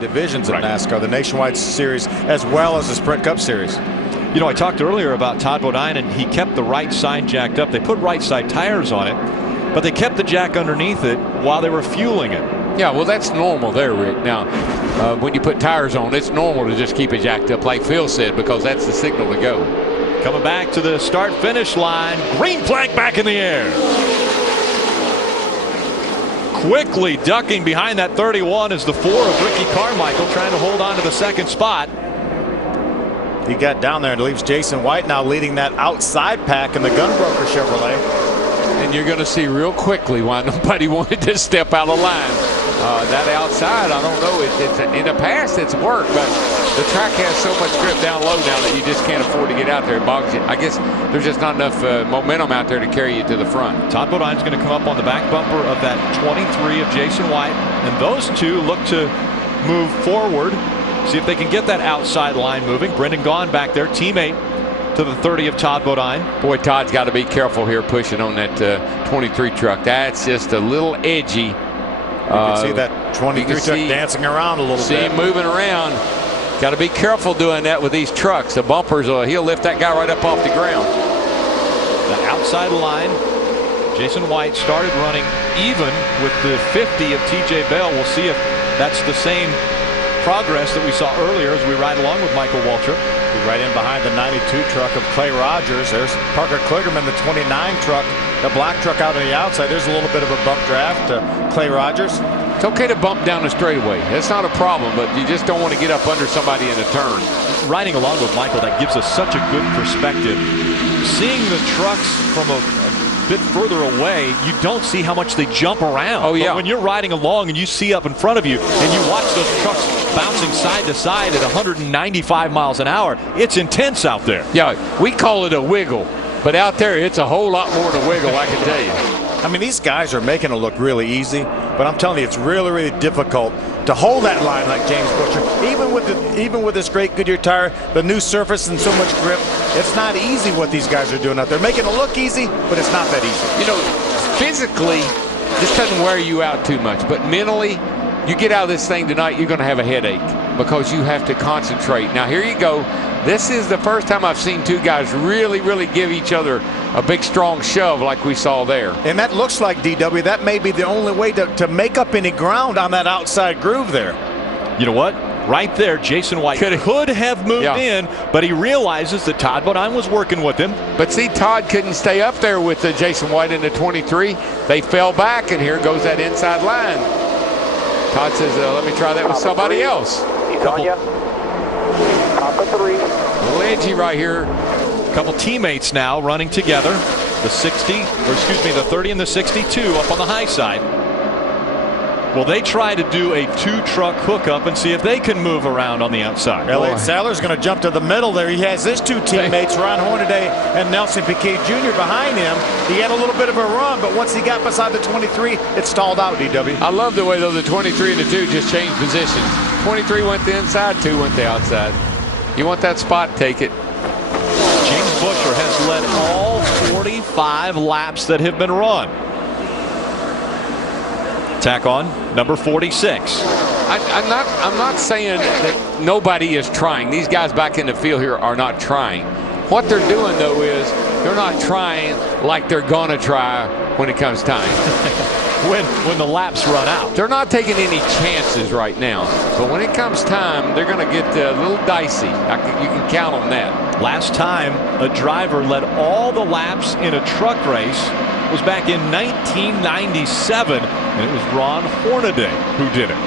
divisions of NASCAR, the Nationwide Series as well as the Sprint Cup Series. You know, I talked earlier about Todd Bodine, and he kept the right side jacked up. They put right side tires on it, but they kept the jack underneath it while they were fueling it. Yeah, well, that's normal there, Rick. Now, when you put tires on, it's normal to just keep it jacked up, like Phil said, because that's the signal to go. Coming back to the start-finish line, green flag back in the air. Quickly ducking behind that 31 is the 4 of Ricky Carmichael, trying to hold on to the second spot. He got down there and leaves Jason White now leading that outside pack in the Gunbroker Chevrolet. And you're going to see real quickly why nobody wanted to step out of line. That outside, I don't know. In the past, it's worked, but the track has so much grip down low now that you just can't afford to get out there. It bogs you. I guess there's just not enough momentum out there to carry you to the front. Todd Bodine's going to come up on the back bumper of that 23 of Jason White, and those two look to move forward, see if they can get that outside line moving. Brendan Gaughan back there, teammate to the 30 of Todd Bodine. Boy, Todd's got to be careful here pushing on that 23 truck. That's just a little edgy. You can see that 23 truck dancing around a little bit. See him moving around. Got to be careful doing that with these trucks. The bumpers, he'll lift that guy right up off the ground. The outside line, Jason White started running even with the 50 of TJ Bell. We'll see if that's the same progress that we saw earlier as we ride along with Michael Waltrip. Right in behind the 92 truck of Clay Rogers. There's Parker Kligerman, the 29 truck, the black truck out on the outside. There's a little bit of a bump draft to Clay Rogers. It's okay to bump down the straightaway. That's not a problem, but you just don't want to get up under somebody in a turn. Riding along with Michael, that gives us such a good perspective. Seeing the trucks from a bit further away, you don't see how much they jump around. Oh, yeah. But when you're riding along and you see up in front of you and you watch those trucks bouncing side to side at 195 miles an hour, it's intense out there. Yeah, we call it a wiggle, but out there it's a whole lot more to wiggle, I can tell you. I mean, these guys are making it look really easy, but I'm telling you, it's really, really difficult to hold that line like James Busher. Even with this great Goodyear tire, the new surface and so much grip, it's not easy what these guys are doing out there. Making it look easy, but it's not that easy. You know, physically, this doesn't wear you out too much, but mentally, you get out of this thing tonight, you're going to have a headache because you have to concentrate. Now, here you go. This is the first time I've seen two guys really, really give each other a big, strong shove like we saw there. And that looks like, DW, that may be the only way to make up any ground on that outside groove there. You know what? Right there, Jason White could have moved in, but he realizes that Todd Bodine was working with him. But see, Todd couldn't stay up there with Jason White in the 23. They fell back, and here goes that inside line. Todd says, let me try that with somebody else. He's on you. Top of 3. A little edgy right here. A couple teammates now running together. The 30 and the 62 up on the high side. Well, they try to do a 2-truck hookup and see if they can move around on the outside. Elliott Sadler's going to jump to the middle there. He has his two teammates, Ron Hornaday and Nelson Piquet Jr. behind him. He had a little bit of a run, but once he got beside the 23, it stalled out, DW. I love the way, though, the 23 and the 2 just changed positions. 23 went the inside, 2 went the outside. You want that spot, take it. James Busher has led all 45 laps that have been run. Tack on number 46. I'm not saying that nobody is trying. These guys back in the field here are not trying. What they're doing, though, is they're not trying like they're gonna try when it comes time. when the laps run out. They're not taking any chances right now. But when it comes time, they're going to get a little dicey. You can count on that. Last time a driver led all the laps in a truck race was back in 1997, and it was Ron Hornaday who did it.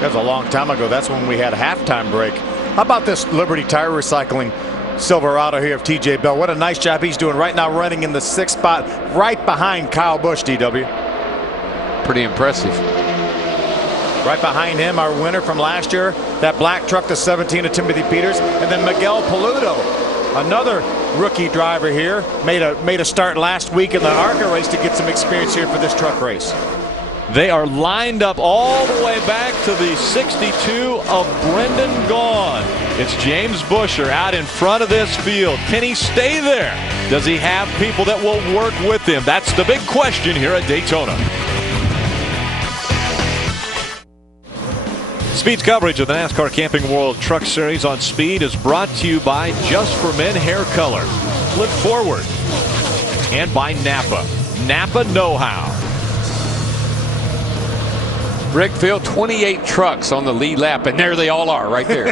That was a long time ago. That's when we had a halftime break. How about this Liberty Tire Recycling Silverado here of TJ Bell? What a nice job he's doing right now, running in the 6th spot right behind Kyle Busch, DW. Pretty impressive. Right behind him, our winner from last year, that black truck, the 17 of Timothy Peters, and then Miguel Paludo, another rookie driver here, made a start last week in the ARCA race to get some experience here for this truck race. They are lined up all the way back to the 62 of Brendan Gaughan. It's James Busher out in front of this field. Can he stay there? Does he have people that will work with him? That's the big question here at Daytona. Speed's coverage of the NASCAR Camping World Truck Series on Speed is brought to you by Just for Men Hair Color, Flip Forward, and by Napa. Napa Know-How. Rick, Phil, 28 trucks on the lead lap, and there they all are right there.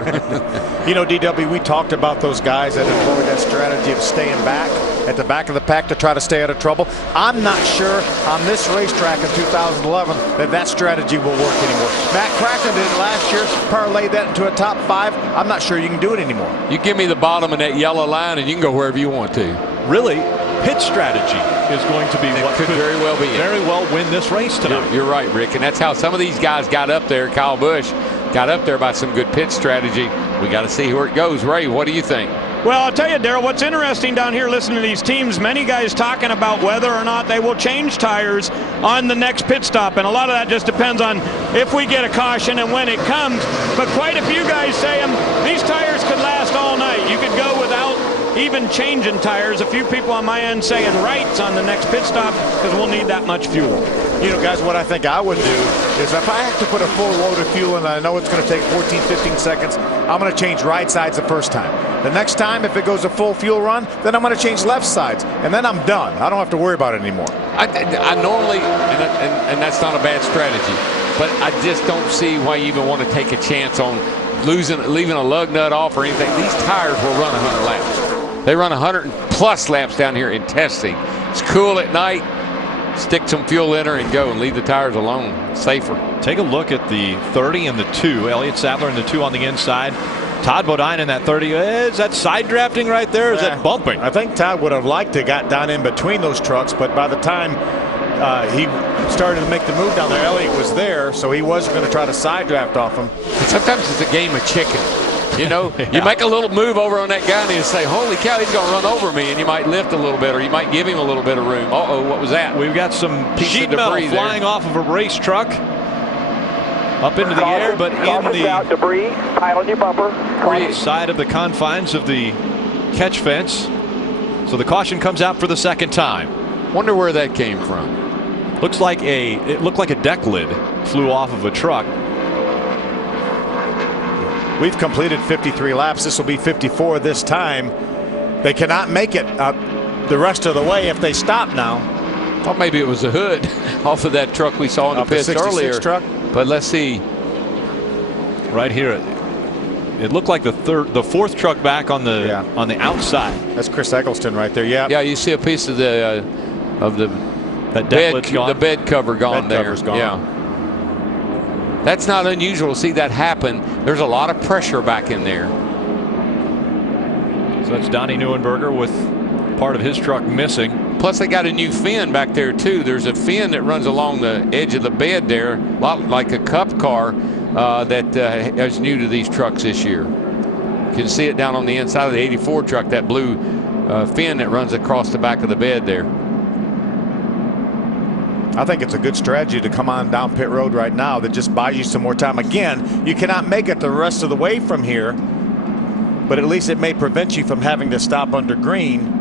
You know, DW, we talked about those guys that employed that strategy of staying back at the back of the pack to try to stay out of trouble. I'm not sure on this racetrack in 2011 that strategy will work anymore. Matt Crackton did it last year, parlayed that into a top 5. I'm not sure you can do it anymore. You give me the bottom of that yellow line, and you can go wherever you want to. Really, pit strategy is going to be what could very well win this race tonight. You're right, Rick, and that's how some of these guys got up there. Kyle Busch got up there by some good pit strategy. We got to see where it goes. Ray, what do you think? Well, I'll tell you, Darrell, what's interesting down here listening to these teams, many guys talking about whether or not they will change tires on the next pit stop, and a lot of that just depends on if we get a caution and when it comes. But quite a few guys saying these tires could last all night. You could go without even changing tires. A few people on my end saying rights on the next pit stop because we'll need that much fuel. You know, guys, what I think I would do is if I have to put a full load of fuel in and I know it's going to take 14, 15 seconds, I'm going to change right sides the first time. The next time, if it goes a full fuel run, then I'm going to change left sides, and then I'm done. I don't have to worry about it anymore. I normally, and that's not a bad strategy, but I just don't see why you even want to take a chance on leaving a lug nut off or anything. These tires will run 100 laps. They run 100+ laps down here in testing. It's cool at night. Stick some fuel in her and go and leave the tires alone. Safer. Take a look at the 30 and the 2. Elliott Sadler and the 2 on the inside. Todd Bodine in that 30. Is that side drafting right there? Or is that bumping? I think Todd would have liked to got down in between those trucks, but by the time he started to make the move down there, Elliott was there, so he was going to try to side draft off him. And sometimes it's a game of chicken. You know, you make a little move over on that guy and you say, holy cow, he's going to run over me, and you might lift a little bit, or you might give him a little bit of room. Uh-oh, what was that? We've got some sheet metal flying off of a race truck up into the air, but in the debris, pile on your bumper. side of the confines of the catch fence. So the caution comes out for the second time. Wonder where that came from. It looked like a deck lid flew off of a truck. We've completed 53 laps. This will be 54 this time. They cannot make it the rest of the way if they stop now. Thought maybe it was a hood off of that truck we saw in the pits earlier. Truck. But let's see. Right here, it looked like the fourth truck back on the outside. That's Chris Eccleston right there. Yeah. Yeah, you see a piece of the bed cover gone there. Gone. Yeah. That's not unusual to see that happen. There's a lot of pressure back in there. So that's Donnie Neuenberger with part of his truck missing. Plus they got a new fin back there too. There's a fin that runs along the edge of the bed there, a lot like a cup car that is new to these trucks this year. You can see it down on the inside of the 84 truck, that blue fin that runs across the back of the bed there. I think it's a good strategy to come on down pit road right now that just buys you some more time. Again, you cannot make it the rest of the way from here, but at least it may prevent you from having to stop under green.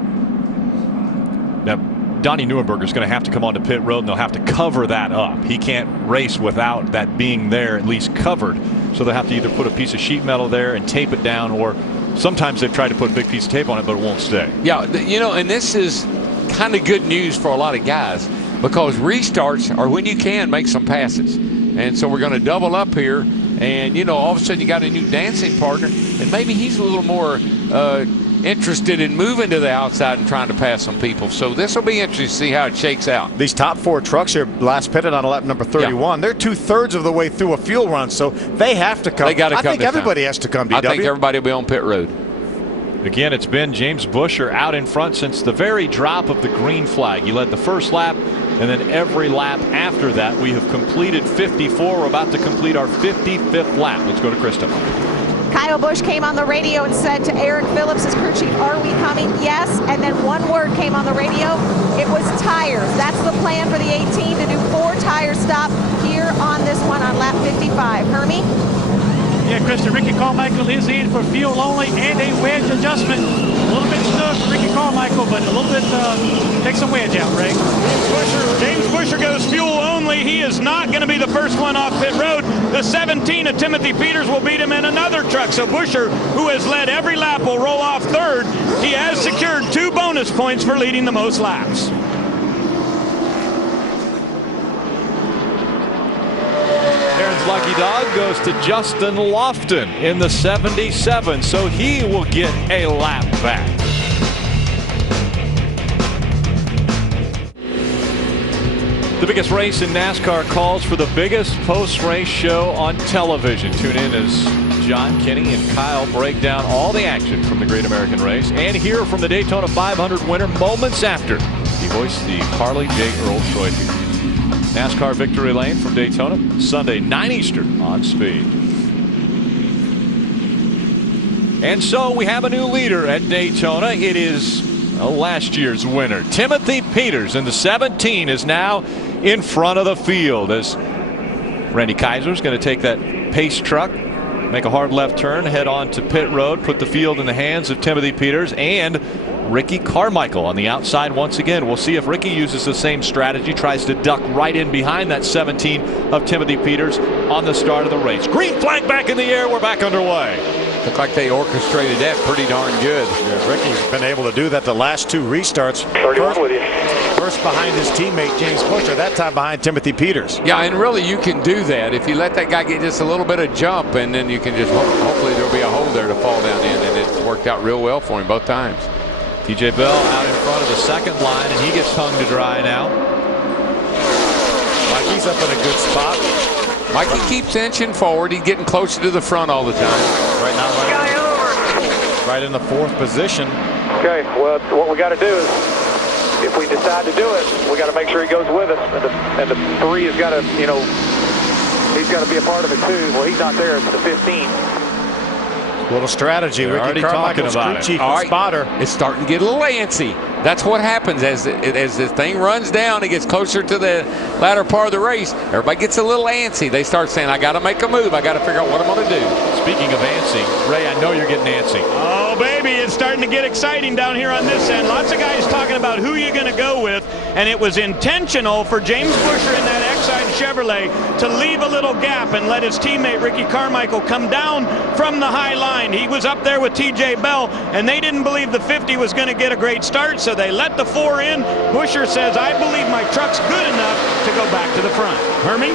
Now, Donnie Neuenberger is going to have to come onto pit road, and they'll have to cover that up. He can't race without that being there at least covered. So they'll have to either put a piece of sheet metal there and tape it down, or sometimes they've tried to put a big piece of tape on it, but it won't stay. Yeah, you know, and this is kind of good news for a lot of guys, because restarts are when you can make some passes. And so we're going to double up here, and you know, all of a sudden you got a new dancing partner, and maybe he's a little more interested in moving to the outside and trying to pass some people. So this will be interesting to see how it shakes out. These top 4 trucks here last pitted on lap number 31. Yeah. They're 2/3 of the way through a fuel run, so they have to come. They got to come. I think everybody has to come. DW. I think everybody will be on pit road. Again, it's been James Buescher out in front since the very drop of the green flag. He led the first lap, and then every lap after that. We have completed 54. We're about to complete our 55th lap. Let's go to Krista. Kyle Busch came on the radio and said to Eric Phillips, his crew chief, "Are we coming?" Yes. And then one word came on the radio. It was tires. That's the plan for the 18 to do 4 tire stop here on this one on lap 55. Hermie? Yeah, Krista, Ricky Carmichael is in for fuel only and a wedge adjustment. A little bit snug for Ricky Carmichael, but a little bit takes a wedge out, Ray. James Busher goes fuel only. He is not going to be the first one off pit road. The 17 of Timothy Peters will beat him in another truck. So Busher, who has led every lap, will roll off third. He has secured 2 bonus points for leading the most laps. Aaron's lucky dog goes to Justin Lofton in the 77, so he will get a lap back. The biggest race in NASCAR calls for the biggest post-race show on television. Tune in as John, Kenny, and Kyle break down all the action from the Great American Race and hear from the Daytona 500 winner moments after he hoists the Harley J. Earl Trophy. NASCAR Victory Lane from Daytona, Sunday 9 Eastern on Speed. And so we have a new leader at Daytona. It is last year's winner. Timothy Peters in the 17 is now in front of the field as Randy Kaiser's going to take that pace truck, make a hard left turn, head on to pit road, put the field in the hands of Timothy Peters and Ricky Carmichael on the outside once again. We'll see if Ricky uses the same strategy, tries to duck right in behind that 17 of Timothy Peters on the start of the race. Green flag back in the air. We're back underway. Looked like they orchestrated that pretty darn good. Yeah, Ricky's been able to do that the last 2 restarts. 31 with you. First behind his teammate James Busher, that time behind Timothy Peters. Yeah, and really you can do that if you let that guy get just a little bit of jump, and then you can just hopefully there'll be a hole there to fall down in, and it's worked out real well for him both times. TJ Bell out in front of the second line, and he gets hung to dry now. Mikey's up in a good spot. Mikey keeps inching forward. He's getting closer to the front all the time. Right now, right in the 4th position. Okay, well, what we got to do is, if we decide to do it, we got to make sure he goes with us. And the 3 has got to, you know, he's got to be a part of it too. Well, he's not there. It's the 15. Little strategy. They're already talking about it. Chief All right. spotter. It's starting to get a little antsy. That's what happens as the thing runs down. It gets closer to the latter part of the race. Everybody gets a little antsy. They start saying, I got to make a move. I got to figure out what I'm going to do. Speaking of antsy, Ray, I know you're getting antsy. Oh, baby, it's starting to get exciting down here on this end. Lots of guys talking about who you're going to go with, and it was intentional for James Busher in that Exide Chevrolet to leave a little gap and let his teammate Ricky Carmichael come down from the high line. He was up there with TJ Bell, and they didn't believe the 50 was going to get a great start, so they let the 4 in. Busher says, I believe my truck's good enough to go back to the front. Hermie?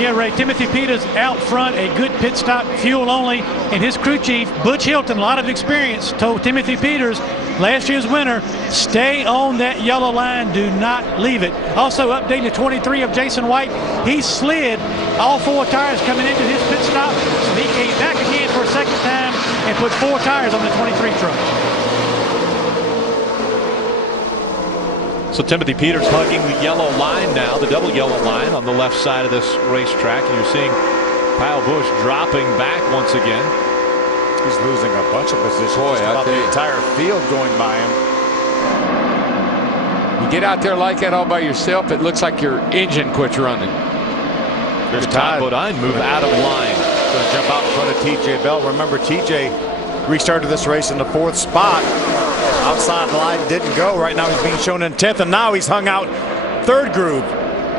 Yeah, Ray, Timothy Peters out front, a good pit stop, fuel only, and his crew chief, Butch Hilton, a lot of experience, told Timothy Peters, last year's winner, stay on that yellow line, do not leave it. Also updating the 23 of Jason White, he slid all 4 tires coming into his pit stop, so he came back again for a second time and put 4 tires on the 23 truck. So Timothy Peters hugging the yellow line now, the double yellow line on the left side of this racetrack. And you're seeing Kyle Busch dropping back once again. He's losing a bunch of positions. Boy, about the entire field going by him. You get out there like that all by yourself, it looks like your engine quits running. There's Todd Bodine move out of line. Going to jump out in front of TJ Bell. Remember, TJ restarted this race in the 4th spot. Outside line didn't go. Right now he's being shown in 10th, and now he's hung out 3rd groove.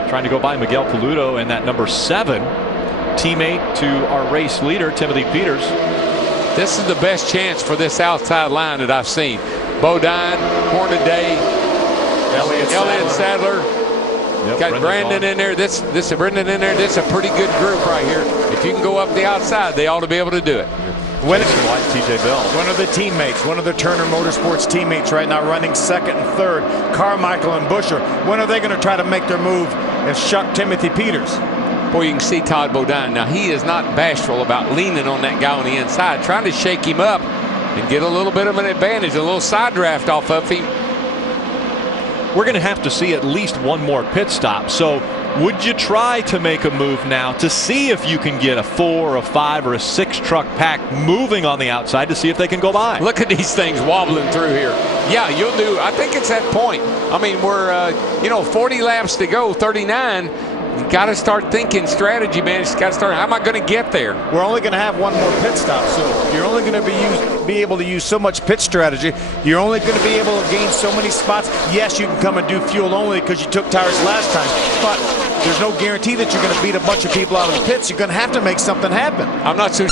Trying to go by Miguel Paludo and that number 7 teammate to our race leader, Timothy Peters. This is the best chance for this outside line that I've seen. Bodine, Hornaday, Elliott Sadler. Yep, Got Brandon in there. This is Brendan in there. This is a pretty good group right here. If you can go up the outside, they ought to be able to do it. One of the teammates, one of the Turner Motorsports teammates right now running 2nd and 3rd, Carmichael and Busher. When are they going to try to make their move and shuck Timothy Peters? Boy, you can see Todd Bodine. Now, he is not bashful about leaning on that guy on the inside, trying to shake him up and get a little bit of an advantage, a little side draft off of him. We're going to have to see at least one more pit stop. So would you try to make a move now to see if you can get a 4, a 5, or a 6 truck pack moving on the outside to see if they can go by? Look at these things wobbling through here. Yeah, you'll do. I think it's that point. I mean, we're, 40 laps to go, 39. You got to start thinking strategy, man. You got to start. How am I going to get there? We're only going to have one more pit stop, so you're only going to be able to use so much pit strategy. You're only going to be able to gain so many spots. Yes, you can come and do fuel only because you took tires last time, but there's no guarantee that you're going to beat a bunch of people out of the pits. You're going to have to make something happen. I'm not so